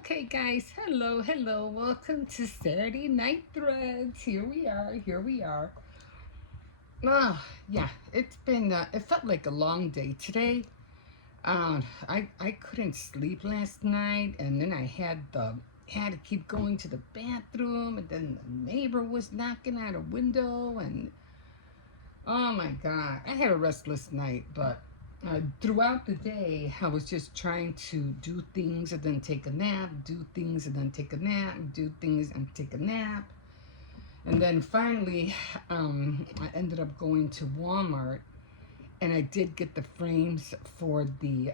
Okay, guys, hello, welcome to Saturday Night Threads. Here we are. Yeah, it felt like a long day today. I couldn't sleep last night, and then had to keep going to the bathroom, and then the neighbor was knocking at a window, and oh my God, I had a restless night, but throughout the day, I was just trying to do things and then take a nap, do things and then take a nap, do things and take a nap. And then finally, I ended up going to Walmart and I did get the frames for the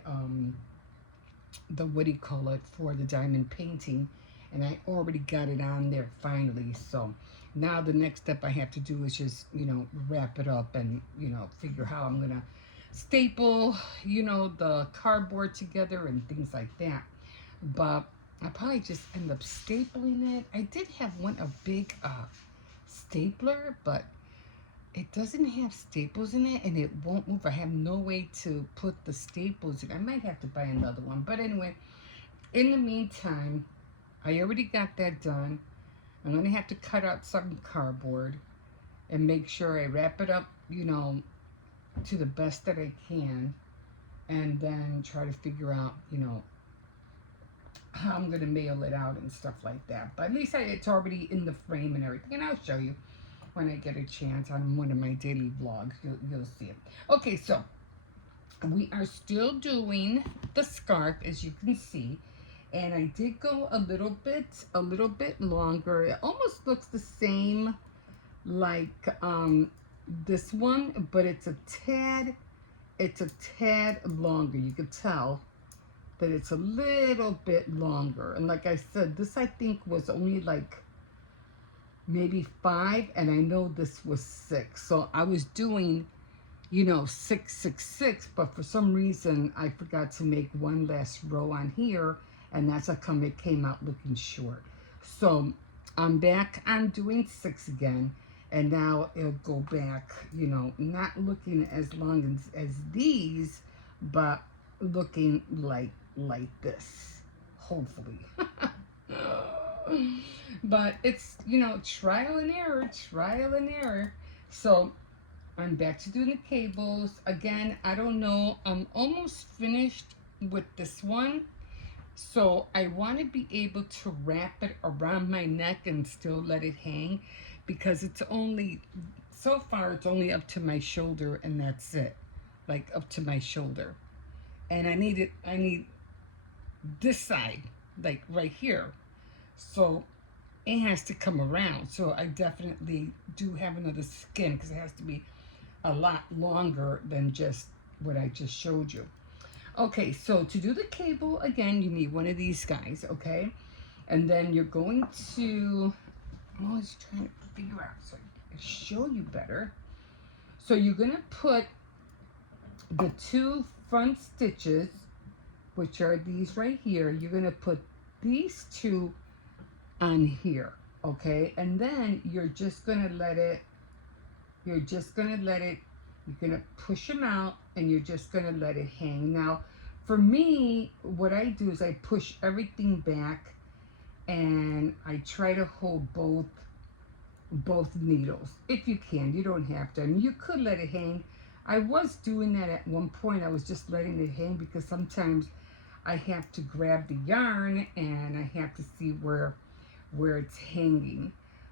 what do you call it, for the diamond painting. And I already got it on there finally. So now the next step I have to do is just, wrap it up and, figure how I'm going to staple, the cardboard together and things like that. But I probably just end up stapling it. I did have a big stapler, but it doesn't have staples in it and it won't move. I have no way to put the staples in. I might have to buy another one. But anyway, in the meantime, I already got that done. I'm going to have to cut out some cardboard and make sure I wrap it up, to the best that I can. And then try to figure out, how I'm going to mail it out and stuff like that. But at least it's already in the frame and everything. And I'll show you when I get a chance on one of my daily vlogs. You'll see it. Okay, so we are still doing the scarf, as you can see. And I did go a little bit longer. It almost looks the same like this one, but it's a tad longer. You could tell that it's a little bit longer. And like I said, this I think was only like maybe 5, and I know this was 6. So I was doing, 6, but for some reason I forgot to make one last row on here, and that's how come it came out looking short. So I'm back on doing 6 again, and now it'll go back, not looking as long as these, but looking like this, hopefully. But it's, trial and error. So I'm back to doing the cables again. I don't know, I'm almost finished with this one, so I want to be able to wrap it around my neck and still let it hang, because it's only, so far it's only up to my shoulder, and that's it, like up to my shoulder. And I need this side, like right here. So it has to come around. So I definitely do have another skin, because it has to be a lot longer than just what I just showed you. Okay, so to do the cable, again, you need one of these guys, okay? And then you're going to, I'm always trying to figure out so I can show you better. So you're going to put the 2 front stitches, which are these right here. You're going to put these 2 on here, okay? And then you're just going to let it, you're going to push them out, and you're just going to let it hang. Now, for me, what I do is I push everything back, and I try to hold both needles. If you can, you don't have to. I mean, you could let it hang. I was doing that at one point. I was just letting it hang because sometimes I have to grab the yarn and I have to see where it's hanging.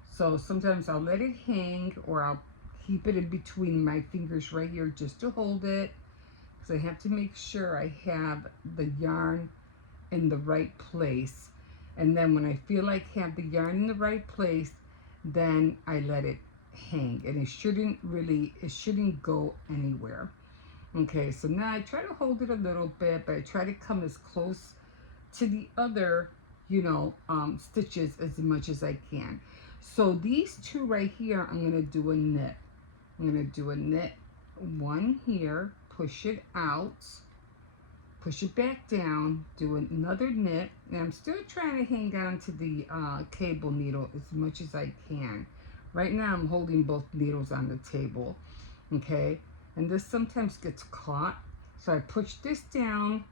So sometimes I'll let it hang, or I'll keep it in between my fingers right here just to hold it, because I have to make sure I have the yarn in the right place. And then when I feel like I have the yarn in the right place, then I let it hang, and it shouldn't go anywhere. Okay, so now I try to hold it a little bit, but I try to come as close to the other, stitches as much as I can. So these 2 right here, I'm going to do a knit. I'm going to do a knit, 1 here, push it out, push it back down, do another knit. And I'm still trying to hang on to the cable needle as much as I can. Right now I'm holding both needles on the table, okay? And this sometimes gets caught. So I push this down,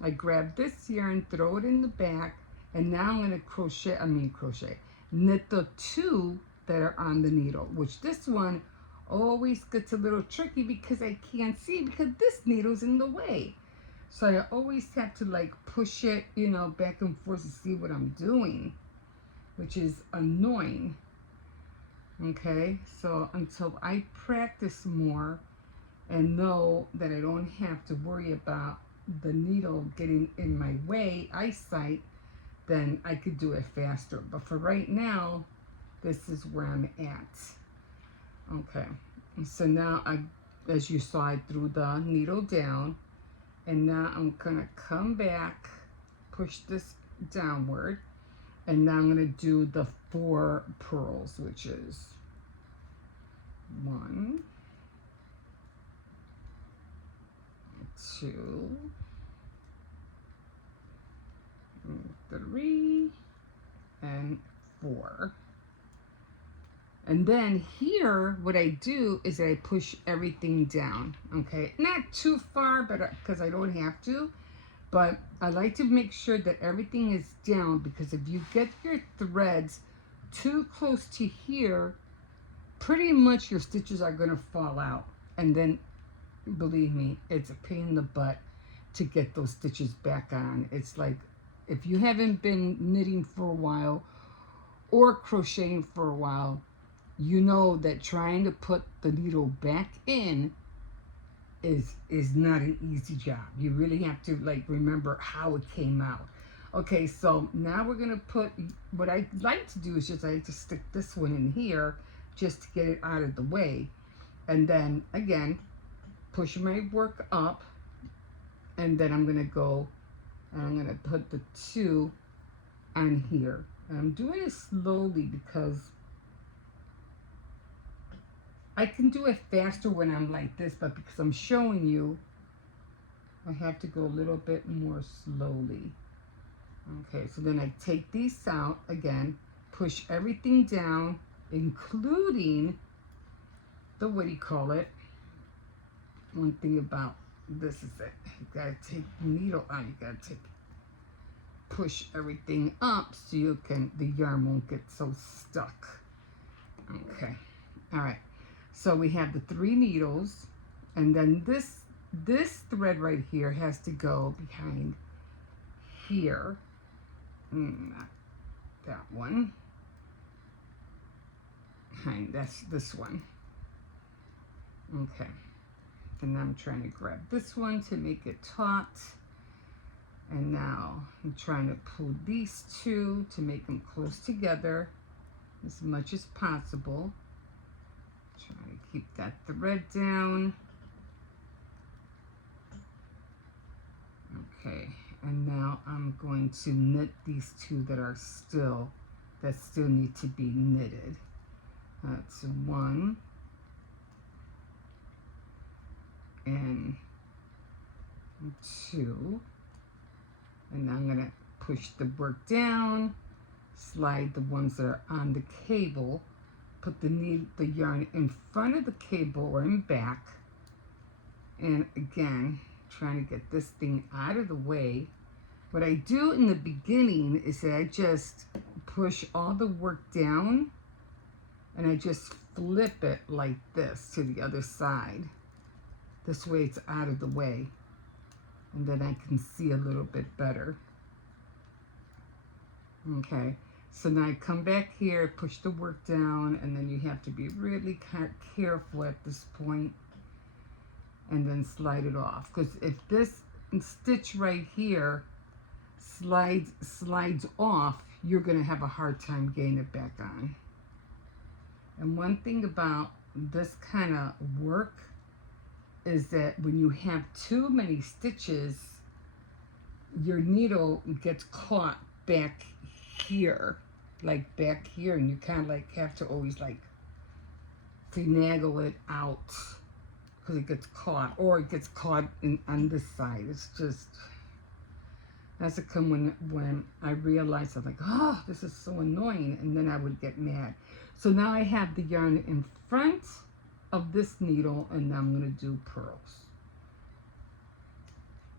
I grab this yarn, throw it in the back, And now I'm going to knit the two that are on the needle, which this one always gets a little tricky because I can't see because this needle's in the way. So I always have to like push it, you know, back and forth to see what I'm doing, which is annoying. Okay, so until I practice more and know that I don't have to worry about the needle getting in my way, eyesight, then I could do it faster. But for right now, this is where I'm at. Okay, so now as you saw, I threw the needle down, and now I'm gonna come back, push this downward, and now I'm gonna do the 4 purls, which is 1, 2, 3, and 4. And then here, what I do is I push everything down, okay? Not too far, but because I don't have to, but I like to make sure that everything is down, because if you get your threads too close to here, pretty much your stitches are gonna fall out. And then, believe me, it's a pain in the butt to get those stitches back on. It's like, if you haven't been knitting for a while or crocheting for a while, you know that trying to put the needle back in is not an easy job. You really have to like remember how it came out. Okay, so now we're gonna put, what I like to do is just I just stick this one in here just to get it out of the way, and then again push my work up, and then I'm gonna go and I'm gonna put the 2 on here. And I'm doing it slowly because I can do it faster when I'm like this, but because I'm showing you, I have to go a little bit more slowly. Okay, so then I take these out again, push everything down, including the, what do you call it? One thing about this is that you gotta take the needle out, you gotta push everything up so you can, the yarn won't get so stuck. Okay, all right. So we have the 3 needles, and then this thread right here has to go behind here. Not that one. Behind this one. Okay. And now I'm trying to grab this one to make it taut. And now I'm trying to pull these 2 to make them close together as much as possible. Trying to keep that thread down. Okay, and now I'm going to knit these 2 that still need to be knitted. That's 1 and 2. And I'm gonna push the work down, slide the ones that are on the cable, put the yarn in front of the cable or in back, and again trying to get this thing out of the way. What I do in the beginning is that I just push all the work down and I just flip it like this to the other side. This way it's out of the way, and then I can see a little bit better. Okay, so now I come back here, push the work down, and then you have to be really careful at this point, and then slide it off. Because if this stitch right here slides off, you're going to have a hard time getting it back on. And one thing about this kind of work is that when you have too many stitches, your needle gets caught back here, like back here, and you kind of like have to always like finagle it out because it gets caught, or it gets caught on this side. It's just, that's to come when I realized, I'm like, oh, this is so annoying, and then I would get mad. So now I have the yarn in front of this needle, and now I'm going to do purls.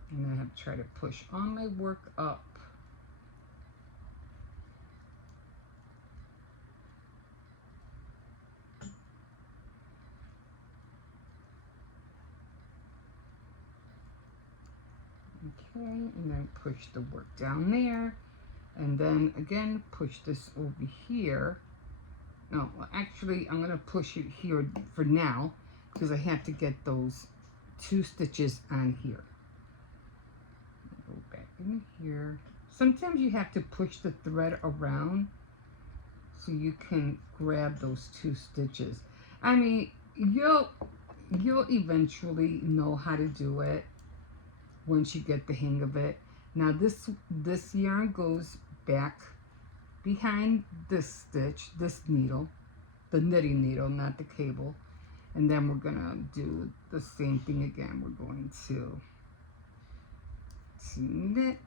And I have to try to push all my work up and then push the work down there, and then again push this over here. No, well, actually I'm gonna push it here for now because I have to get those 2 stitches on here. Go back in here. Sometimes you have to push the thread around so you can grab those 2 stitches. I mean, you'll eventually know how to do it once you get the hang of it. Now this yarn goes back behind this stitch, this needle, the knitting needle, not the cable. And then we're gonna do the same thing again. We're going to knit,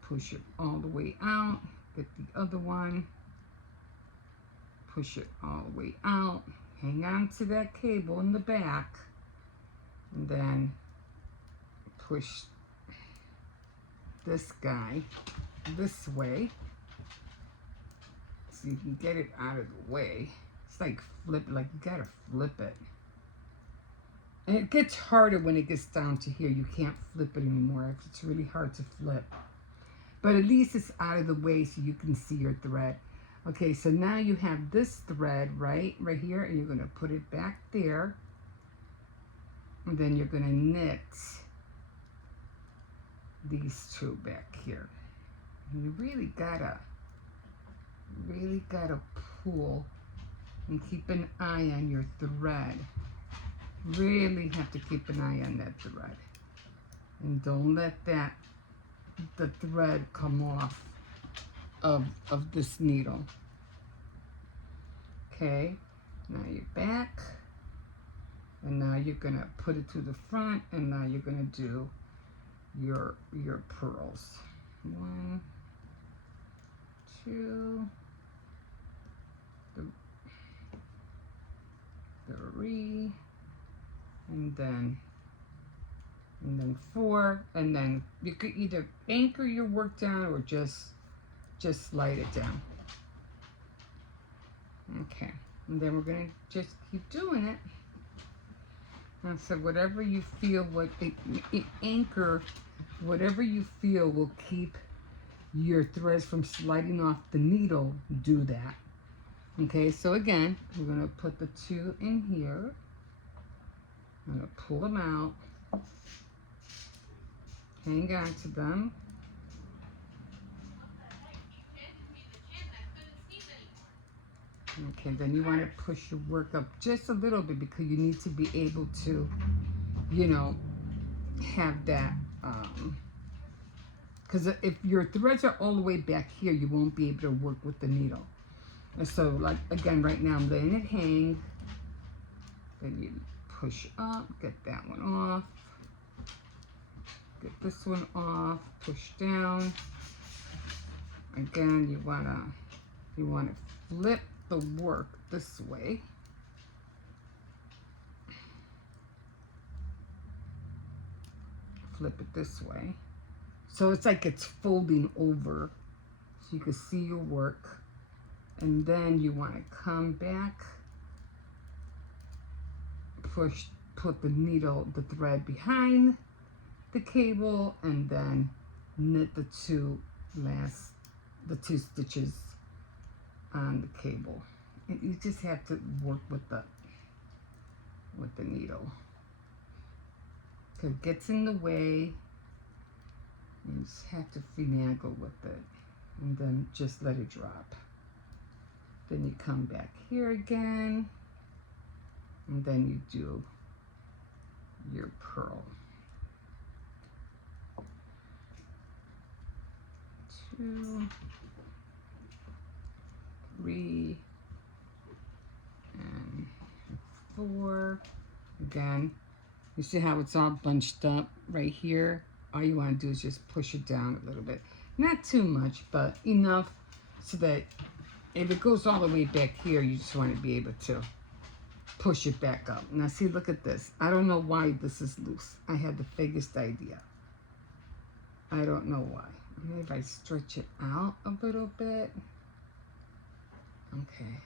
push it all the way out, get the other one, push it all the way out, hang on to that cable in the back, and then push this guy this way so you can get it out of the way. It's like you gotta flip it. And it gets harder when it gets down to here. You can't flip it anymore. It's really hard to flip. But at least it's out of the way so you can see your thread. Okay, so now you have this thread right here, and you're gonna put it back there. And then you're gonna knit these 2 back here. And you really gotta pull and keep an eye on your thread. Really have to keep an eye on that thread. And don't let the thread come off of this needle. Okay, now you're back. And now you're gonna put it to the front, and now you're gonna do your pearls. 1, 2, 3, and then 4, and then you could either anchor your work down or just slide it down. Okay, and then we're gonna just keep doing it. And so whatever you feel, anchor whatever you feel will keep your threads from sliding off the needle, do that. Okay, so again, we're gonna put the 2 in here. I'm gonna pull them out, hang on to them. Okay, then you want to push your work up just a little bit because you need to be able to, you know, have that, because if your threads are all the way back here, you won't be able to work with the needle. And so, like, again, right now I'm letting it hang. Then you push up, get that one off, get this one off, push down. Again, you wanna flip the work this way. Flip it this way. So it's like it's folding over so you can see your work. And then you want to come back, put the thread behind the cable, and then knit the 2 stitches on the cable. And you just have to work with the needle. Because it gets in the way. You just have to finagle with it. And then just let it drop. Then you come back here again. And then you do your pearl. 2, 3, and 4. Again, you see how it's all bunched up right here? All you want to do is just push it down a little bit. Not too much, but enough so that if it goes all the way back here, you just want to be able to push it back up. Now see, look at this. I don't know why this is loose. I had the vaguest idea. I don't know why. Maybe if I stretch it out a little bit. Okay.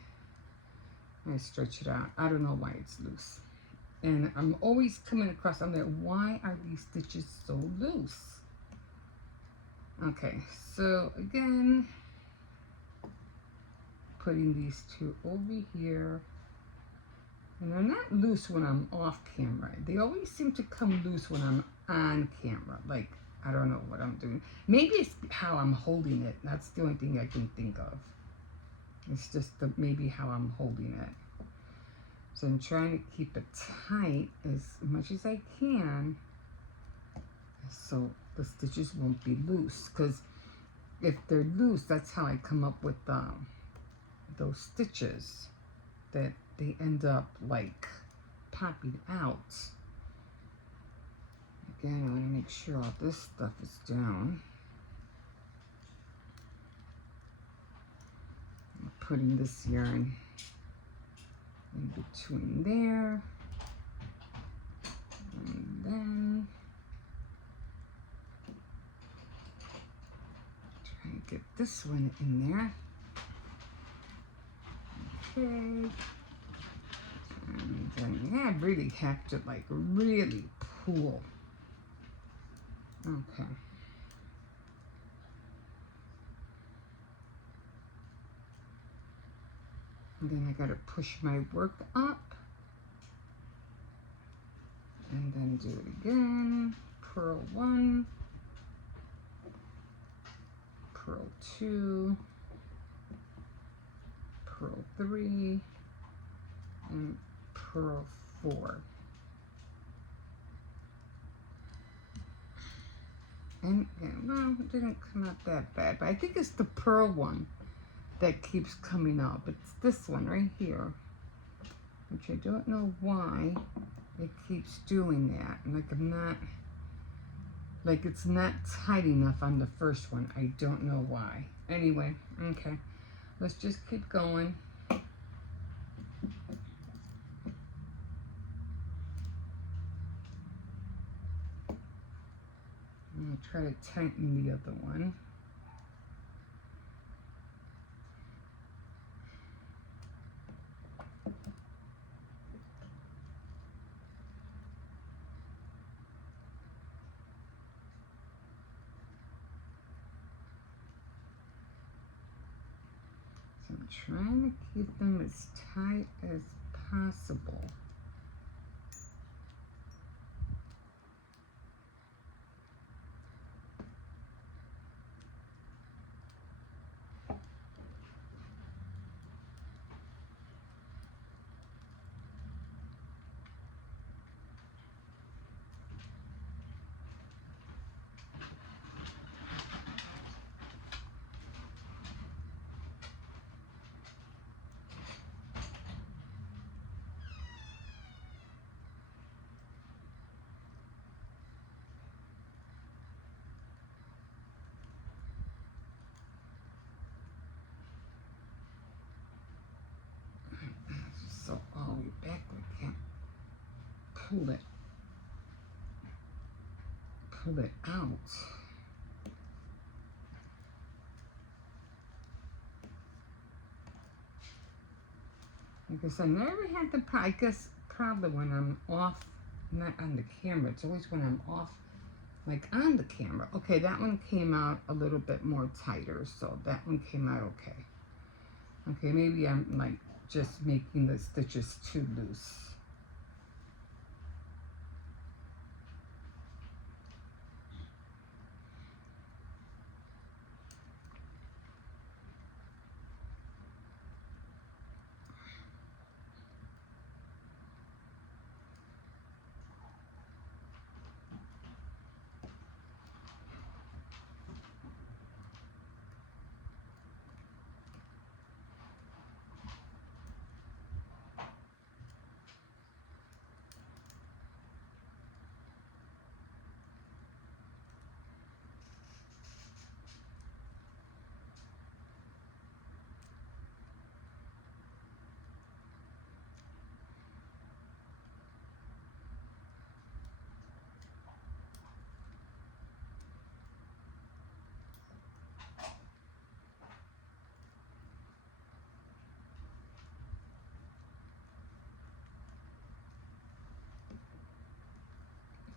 I stretch it out. I don't know why it's loose. And I'm always coming across, I'm like, why are these stitches so loose? Okay, so again, putting these two over here. And they're not loose when I'm off camera. They always seem to come loose when I'm on camera. Like, I don't know what I'm doing. Maybe it's how I'm holding it. That's the only thing I can think of. It's just maybe how I'm holding it. So I'm trying to keep it tight as much as I can so the stitches won't be loose. Because if they're loose, that's how I come up with those stitches that they end up like popping out. Again, I want to make sure all this stuff is down. I'm putting this yarn in between there. And then try and get this one in there. Okay. And then, yeah, I really have to like really pull. Okay. And then I gotta push my work up. And then do it again. Purl 1, purl 2, purl 3, and purl 4. And well, it didn't come out that bad, but I think it's the purl one that keeps coming up. It's this one right here, which I don't know why it keeps doing that. Like I'm not, like it's not tight enough on the first one. I don't know why. Anyway, okay, let's just keep going. I'm gonna try to tighten the other one. So I'm trying to keep them as tight as possible. So all the way back, we can't pull it out. Because I never had the, I guess probably when I'm off, not on the camera, it's always when I'm off, like on the camera. Okay, that one came out a little bit more tighter, so that one came out okay. Okay, maybe I'm like just making the stitches too loose.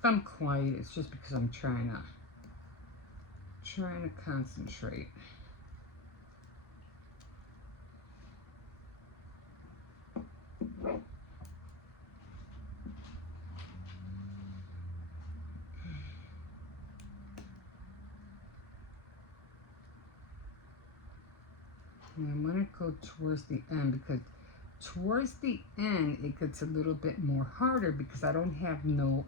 I'm quiet, it's just because I'm trying to concentrate. And I'm going to go towards the end because towards the end it gets a little bit more harder because I don't have no,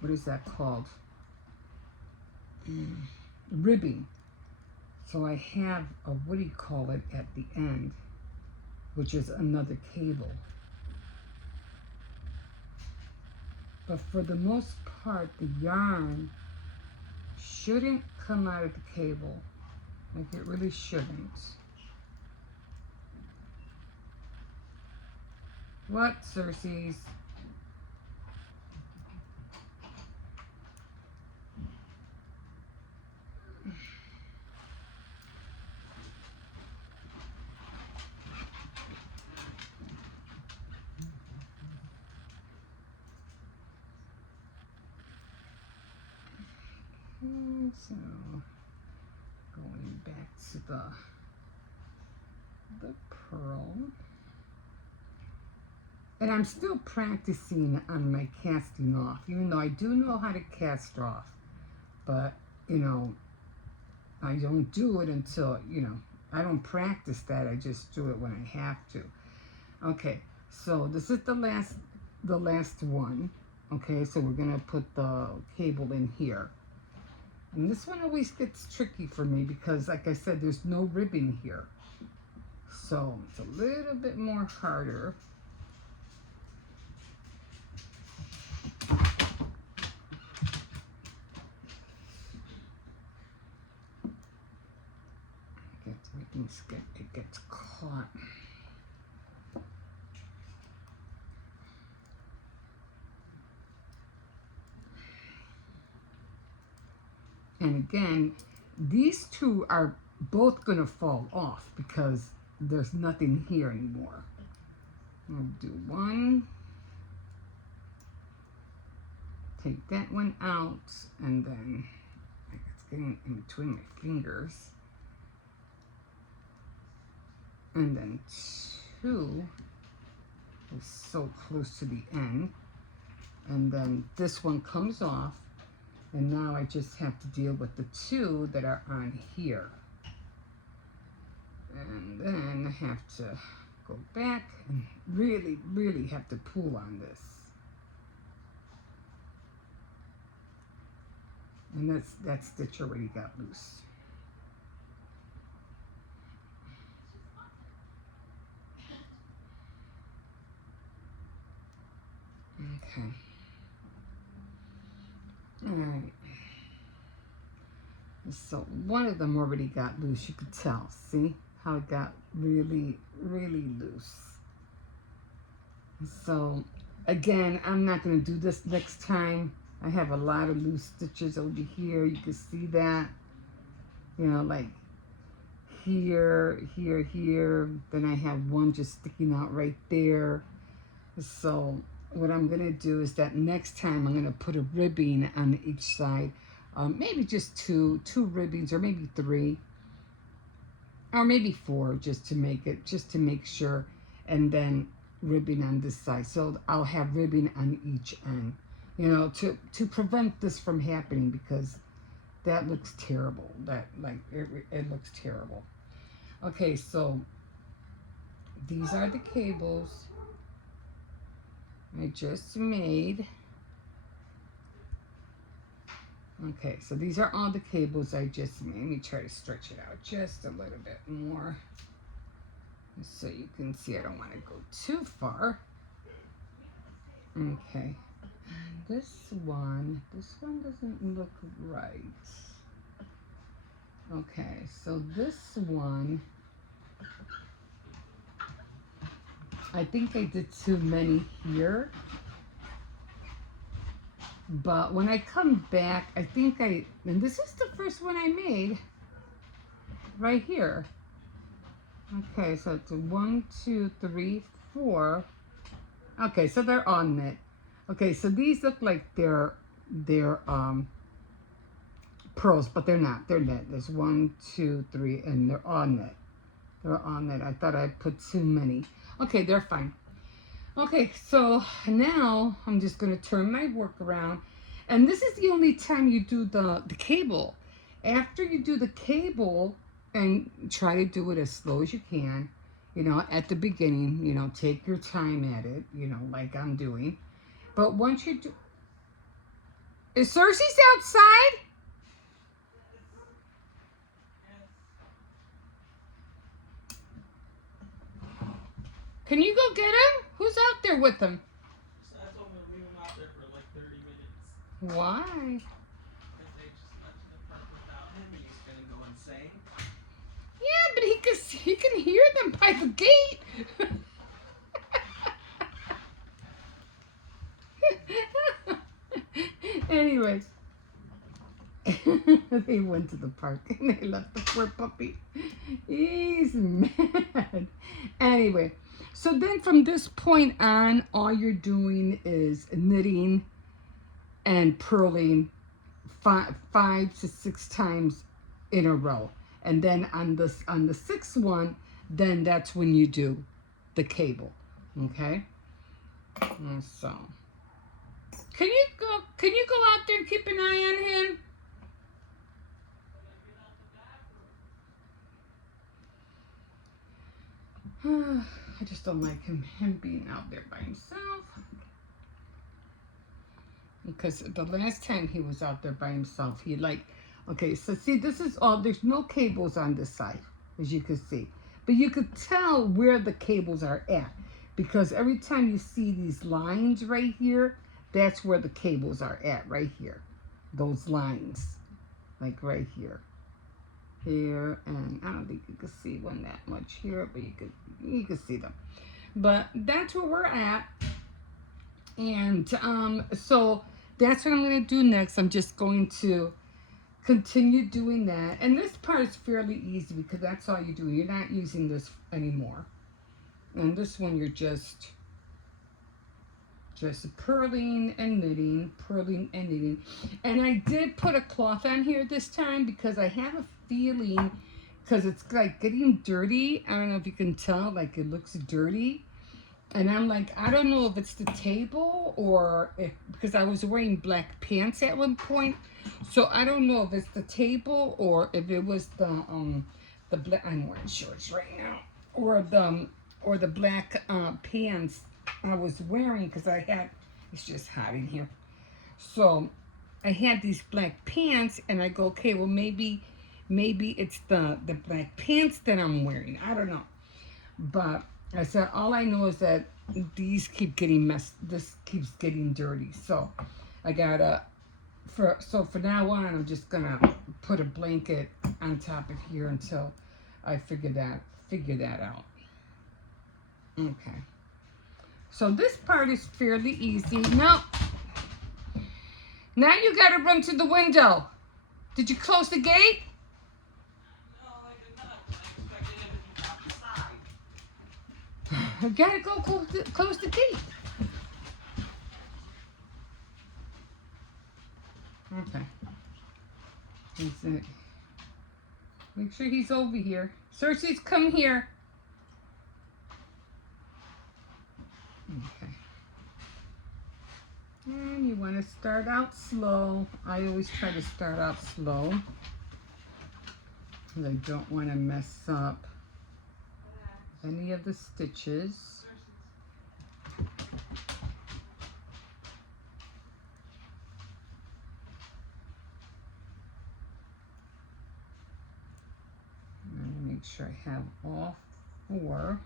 what is that called? Ribbing. So I have a, what do you call it, at the end, which is another cable. But for the most part, the yarn shouldn't come out of the cable. Like it really shouldn't. What, Circes? And so, going back to the pearl. And I'm still practicing on my casting off, even though I do know how to cast off. But, you know, I don't do it until, you know, I don't practice that. I just do it when I have to. Okay, so this is the last one. Okay, so we're gonna put the cable in here. And this one always gets tricky for me because, like I said, there's no ribbing here. So it's a little bit more harder. It gets caught. And again, these two are both going to fall off because there's nothing here anymore. I'll do one, take that one out, and then it's getting in between my fingers. And then two is so close to the end. And then this one comes off. And now I just have to deal with the two that are on here. And then I have to go back and really, really have to pull on this. And that stitch already got loose. Okay. All right. So one of them already got loose. You could tell. See how it got really, really loose. So again, I'm not going to do this next time. I have a lot of loose stitches over here. You can see that. You know, like here, here, here. Then I have one just sticking out right there. So what I'm going to do is that next time I'm going to put a ribbing on each side. Maybe just two ribbons, or maybe three, or maybe four, just to make sure, and then ribbing on this side. So I'll have ribbing on each end, you know, to prevent this from happening, because that looks terrible. That, like, it looks terrible. Okay, so these are the cables I just made. Okay, so these are all the cables I just made. Let me try to stretch it out just a little bit more, so you can see I don't want to go too far. Okay, and this one doesn't look right. Okay, so this one, I think I did too many here. But when I come back, I think and this is the first one I made, right here. Okay, so it's 1, 2, 3, 4. Okay, so they're all knit. Okay, so these look like they're pearls, but they're not. They're net. There's 1, 2, 3, and they're all net. They're all net. I thought I put too many. Okay, they're fine. Okay, so now I'm just gonna turn my work around, and this is the only time you do the cable. After you do the cable, and try to do it as slow as you can, you know, at the beginning, you know, take your time at it, you know, like I'm doing. But once you do, is Cersei's outside? Can you go get him? Who's out there with him? I told them to leave him out there for like 30 minutes. Why? Because they just went to the park without him and he's gonna go insane. Yeah, but he can hear them by the gate. Anyway, they went to the park and they left the poor puppy. He's mad. Anyway, so then from this point on, all you're doing is knitting and purling 5 to 6 times in a row. And then on the sixth one, then that's when you do the cable. Okay? And so can you go out there and keep an eye on him? I just don't like him being out there by himself. Because the last time he was out there by himself, he okay, so see, this is all, there's no cables on this side, as you can see. But you could tell where the cables are at. Because every time you see these lines right here, that's where the cables are at, right here. Those lines, like right here. Here, and I don't think you can see one that much here, but you can see them. But that's where we're at. And so that's what I'm going to do next. I'm just going to continue doing that. And this part is fairly easy because that's all you do. You're not using this anymore. And this one you're just purling and knitting, purling and knitting. And I did put a cloth on here this time because I have a feeling, because it's like getting dirty. I don't know if you can tell, like it looks dirty. And I'm like, I don't know if it's the table or if, because I was wearing black pants at one point. So I don't know if it's the table or if it was the black, I'm wearing shorts right now, or the black pants I was wearing because it's just hot in here. So I had these black pants and I go, okay, well maybe it's the black pants that I'm wearing. I don't know. But I said, all I know is that these keep getting this keeps getting dirty. So I gotta, for now on, I'm just gonna put a blanket on top of here until I figure that out. Okay. So this part is fairly easy. No. Now you gotta run to the window. Did you close the gate? No, I did not. I expected him to be outside. You gotta go close the gate. Okay. That's it. Make sure he's over here. Cersei's, come here. Okay. And you want to start out slow. I always try to start out slow, because I don't want to mess up any of the stitches. Make sure I have all 4.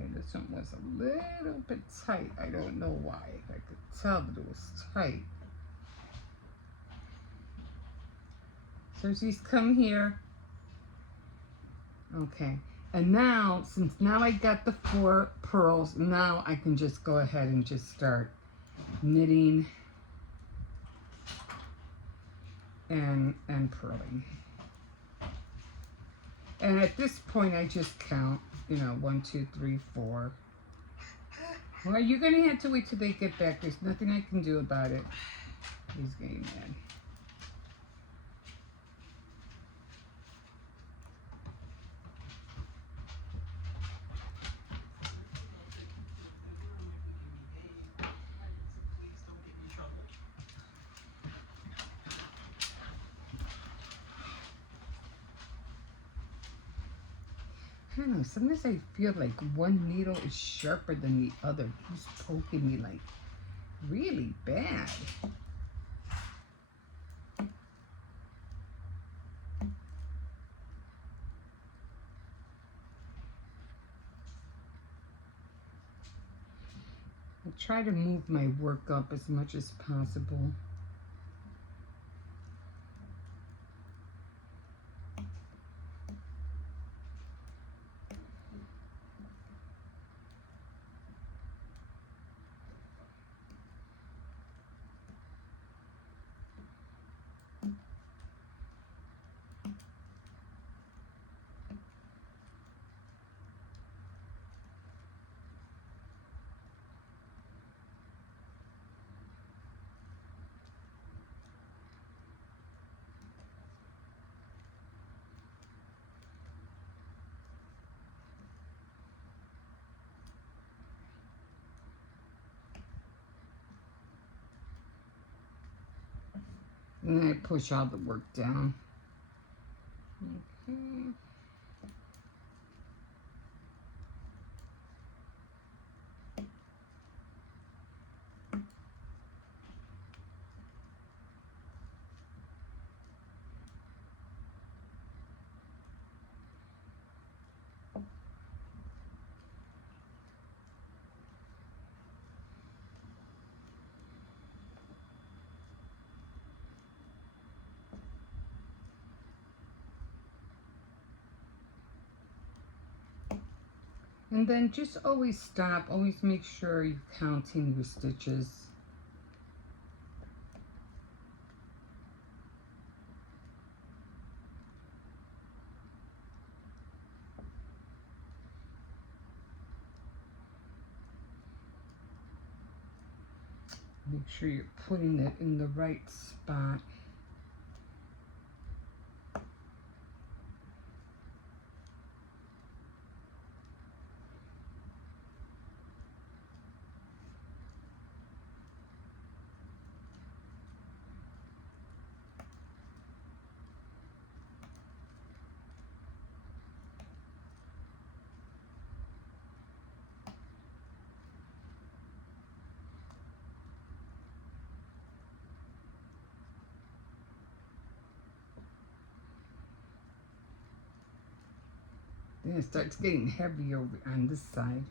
Okay, this one was a little bit tight. I don't know why. I could tell that it was tight. So she's come here. Okay, and now, since now I got the 4 pearls, now I can just go ahead and just start knitting and purling. And at this point, I just count, 1, 2, 3, 4. Well, you're gonna have to wait till they get back. There's nothing I can do about it. He's getting mad. Please don't get me in trouble. I don't know. Sometimes I feel like one needle is sharper than the other. He's poking me like really bad. I try to move my work up as much as possible. And then I push all the work down. Okay. And then just always stop. Always make sure you're counting your stitches. Make sure you're putting it in the right spot. Then it starts getting heavier on this side.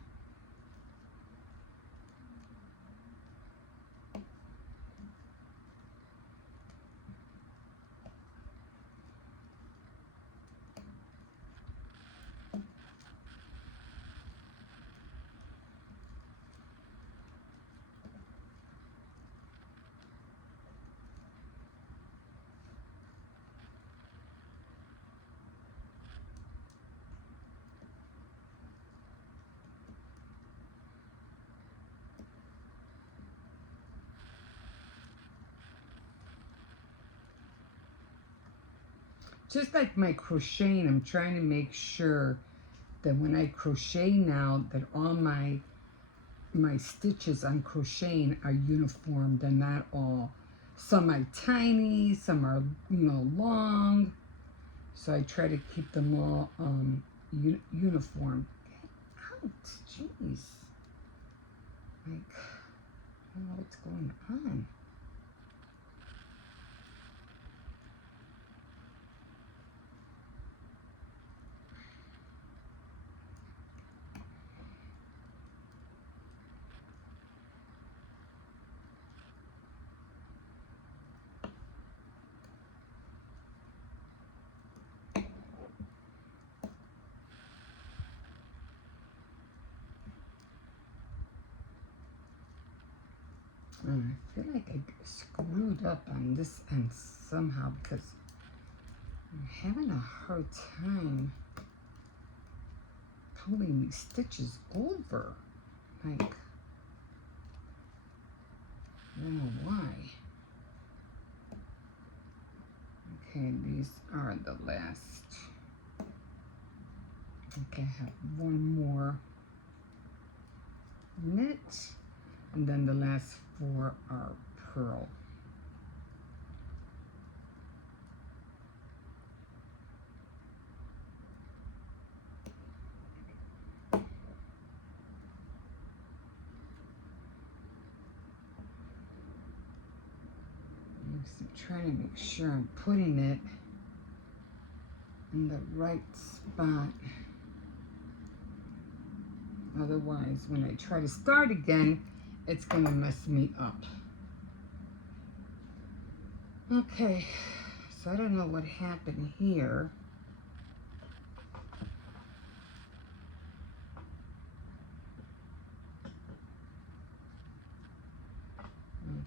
Just like my crocheting, I'm trying to make sure that when I crochet now that all my stitches I'm crocheting are uniform. They're not all, some are tiny, some are, long. So I try to keep them all uniform. Ouch, jeez. Like, I don't know what's going on. I feel like I screwed up on this end somehow because I'm having a hard time pulling these stitches over. Like, I don't know why. Okay, these are the last. Okay, I have one more knit, and then the last 4 are purl. I'm trying to make sure I'm putting it in the right spot. Otherwise, when I try to start again, it's gonna mess me up. Okay, so I don't know what happened here.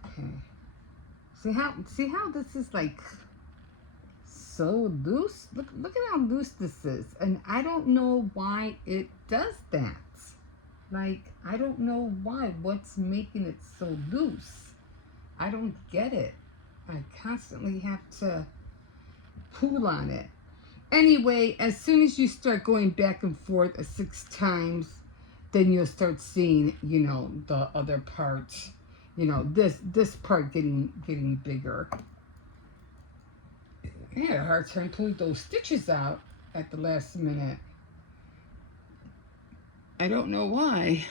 Okay. See how this is like so loose? Look at how loose this is. And I don't know why it does that. Like, I don't know why. What's making it so loose? I don't get it. I constantly have to pull on it. Anyway, as soon as you start going back and forth 6 times, then you'll start seeing, you know, the other part, you know, this part getting bigger. I had a hard time pulling those stitches out at the last minute. I don't know why.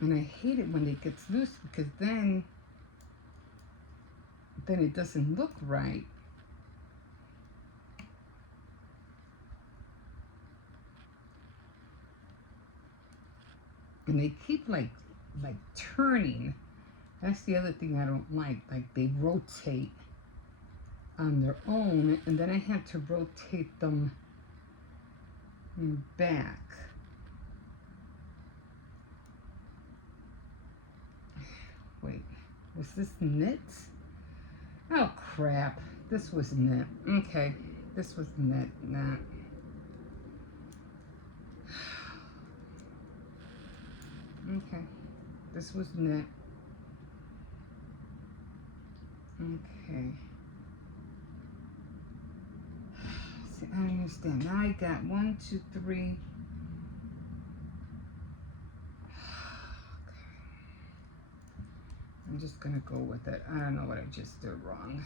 And I hate it when it gets loose because then it doesn't look right. And they keep like turning. That's the other thing I don't like. Like they rotate on their own, and then I have to rotate them back. Wait, was this knit? Oh crap, this was knit. Okay, this was knit, not. Okay, this was knit. Okay. See, I understand. Now I got 1, 2, 3. I'm just gonna go with it. I don't know what I just did wrong.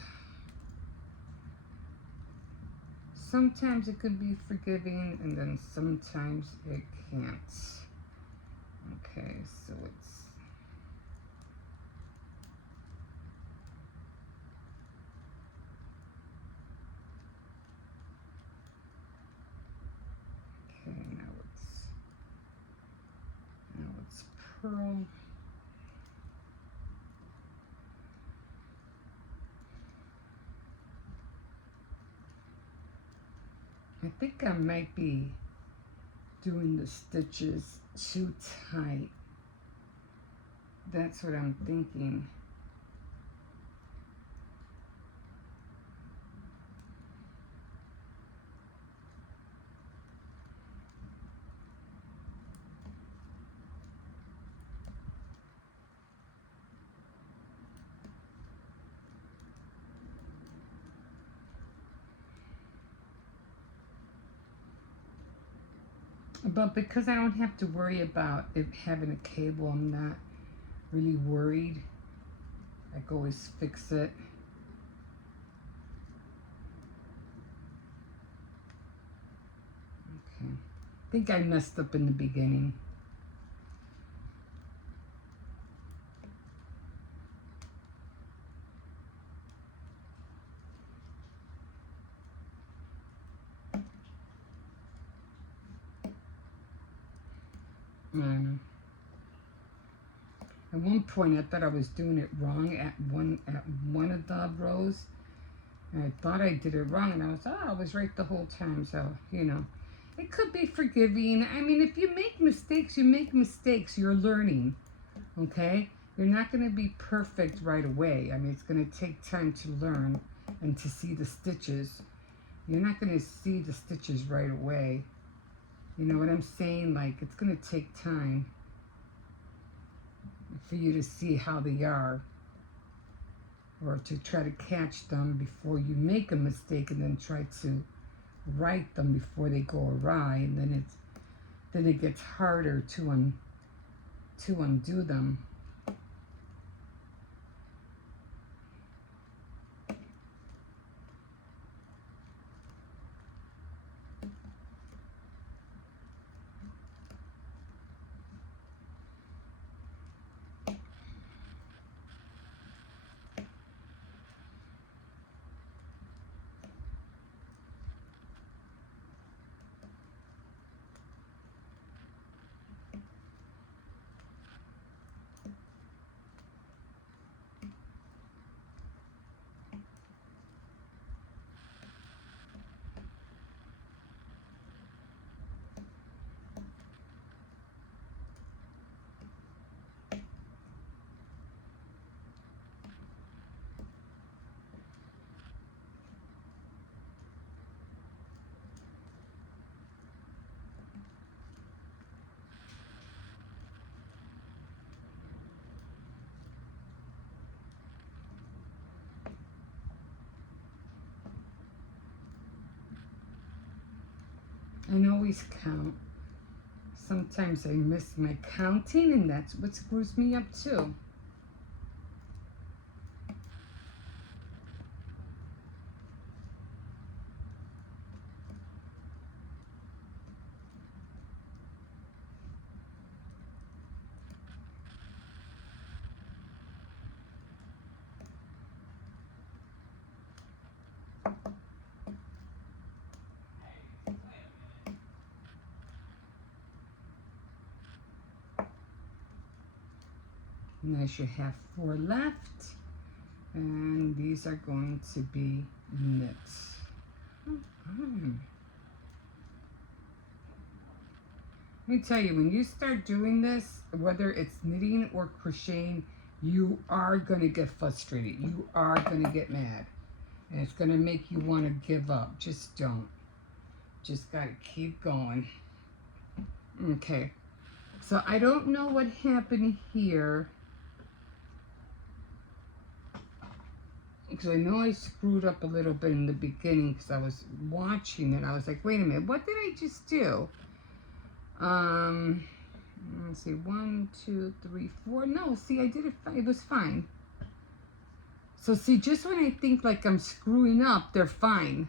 Sometimes it could be forgiving, and then sometimes it can't. Okay, so it's. Okay, now it's purl. I think I might be doing the stitches too tight. That's what I'm thinking. But because I don't have to worry about it having a cable, I'm not really worried. I can always fix it. Okay. I think I messed up in the beginning. At one point, I thought I was doing it wrong at one of the rows, and I thought I did it wrong, and I was right the whole time. So you know, it could be forgiving. I mean, if you make mistakes, you make mistakes. You're learning, okay? You're not going to be perfect right away. I mean, it's going to take time to learn and to see the stitches. You're not going to see the stitches right away. You know what I'm saying? Like, it's going to take time. for you to see how they are, or to try to catch them before you make a mistake and then try to right them before they go awry, and then it gets harder to undo them. And always count. Sometimes I miss my counting, and that's what screws me up too. And I should have 4 left, and these are going to be knits. Let me tell you, when you start doing this, whether it's knitting or crocheting, you are going to get frustrated. You are going to get mad. And it's going to make you want to give up. Just don't. Just got to keep going. Okay. So I don't know what happened here, because I know I screwed up a little bit in the beginning because I was watching it. I was like, wait a minute, what did I just do? Let's see, 1, 2, 3, 4. No, see, I did it. It was fine. So see, just when I think like I'm screwing up, they're fine.